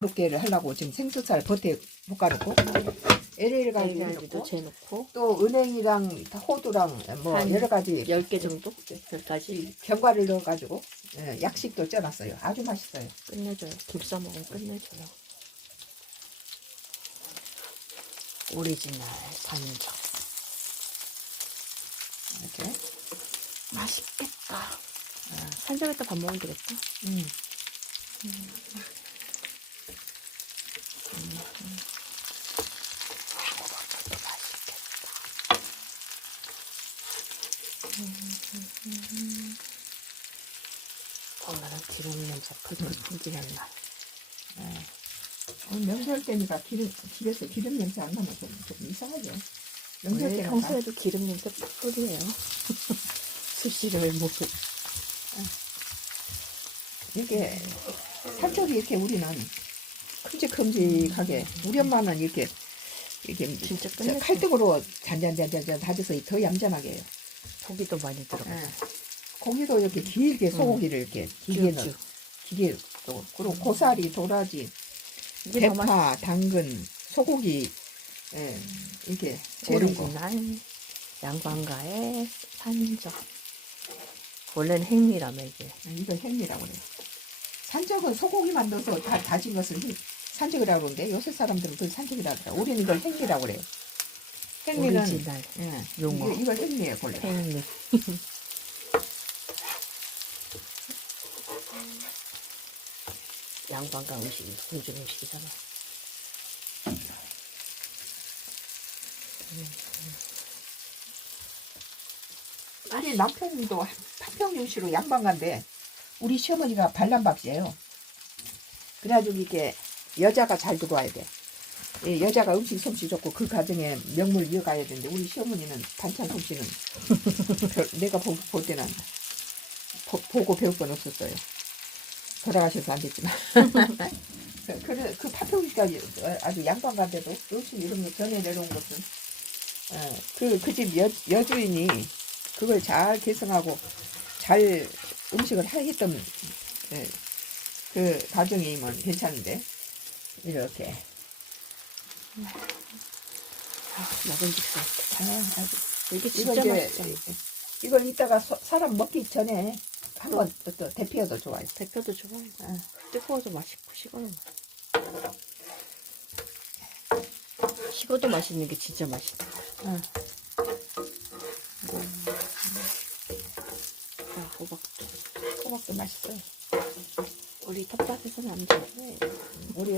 볶개를 하려고 지금 생수살 버터에 볶아놓고 LL 가지도 넣고 재놓고 또 은행이랑 호두랑 뭐 한 여러 가지 10개 정도? 10가지 견과를 넣어가지고 예, 약식도 쪄놨어요. 아주 맛있어요. 끝내줘요. 김 싸 먹으면 끝내줘요. 오리지널 산적. 이렇게. 맛있겠다. 아, 산적에다 밥 먹으면 되겠다. 음. 오늘은 기름 냄새 푸들푸들한 날. 예. 오늘 명절 때니까 기름 집에서 기름 냄새 안 나면 좀, 좀 이상하죠. 명절 원래 때는 평소에도 기름 냄새 푸들이에요. 수시를 모두. 이게 살짝이 이렇게 우리는 큼직큼직하게 우리 엄마는 이렇게 이렇게 진짜 저 끝내줘. 칼등으로 잔잔잔잔잔 다져서 더 얌전하게 해요. 고기도 많이 들어가. 예. 고기도 이렇게 길게 소고기를 이렇게 길게 넣어 쭉 기계 또 그리고 고사리, 도라지, 이게 더 맛. 대파, 당근, 소고기 예, 이렇게 재는 거. 오리지널 양반가의 산적. 원래는 행미라며 이게. 이거 햄이라고 그래요. 산적은 소고기만 넣어서 다 다진 것을 햄- 산적이라고 그러는데 요새 사람들은 그걸 산적이라고 그래요. 우리는 이걸 햄이라고 그래요. 햄이는 오리지널 예, 용어. 이거, 이걸 햄이에요 원래. 행미. 양반가 음식이 공중 음식이잖아. 우리 남편도 파평윤씨로 양반가인데 우리 시어머니가 반란박씨예요. 그래가지고 이게 여자가 잘 들어와야 돼. 예, 여자가 음식 솜씨 좋고 그 가정에 명물 이어가야 되는데 우리 시어머니는 반찬 솜씨는 별- 내가 보, 볼 때는 보, 보고 배울 건 없었어요. 돌아가셔서 안 됐지만. 그- 그래, 그 파평이까지 아주 양반가인데도 음식 이런 거 전해 내려온 것은 어, 그, 그 집 여주인이 그걸 잘 개성하고 잘 음식을 하- 했던 예, 그 가정이면 괜찮은데 이렇게 아, 먹은직스. 아, 아주 이게 진짜 이제 맛있잖아. 이걸 이따가 소- 사람 먹기 전에 한번 또 대피해도 좋아요. 대표도 좋아해. 아, 뜨거워도 맛있고 식어도 맛있고. 식어도 맛있는 게 진짜 맛있다. 아, 자, 호박도. 호박도 맛있어요. 우리 텃밭에서는 안 돼. 우리